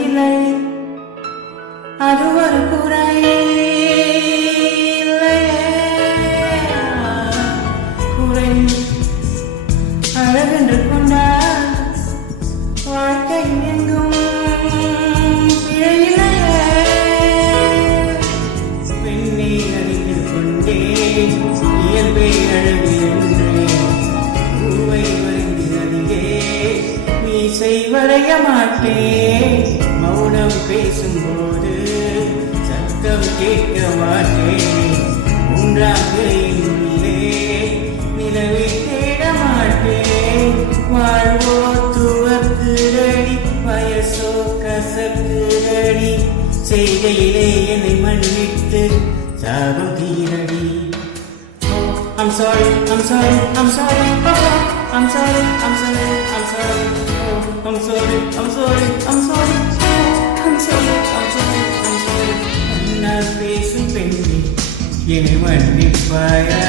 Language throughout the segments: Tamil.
வருவதில்லை, அது ஒரு குறையே குறை அழகென்று கொண்டால் வாழ்க்கை எங்கும் பிழையில்லையே. பெண்ணை அறிந்து கொண்டேன் இயல்பை அழகு என்றேன், பூவை வரைந்து அதிலே மீசை வரைய மாட்டேன், மௌனம் பேசும்போது சத்தம் கேட்க மாட்டேன், மூன்றாம் பிறையின் உள்ளே நிலவை தேட மாட்டேன், வாழ்வோ துவக்குதடி வயசோ கசக்குதடி, செய்கையிலே என்னை மன்னித்து சாபம் தீரடி. I'm sorry, I'm sorry, I'm sorry, oh, I'm sorry, I'm sorry, I'm sorry, oh, I'm sorry, I'm sorry, I'm sorry, oh, I'm sorry, I'm sorry, I'm sorry. நான் பேசும் பெண்ணே என்னை மன்னிப்பாயா,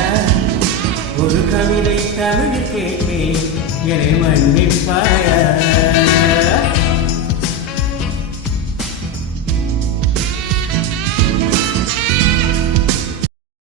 ஒரு கவிதை தமிழ் கேட்டேன் என்னை மன்னிப்பாயா.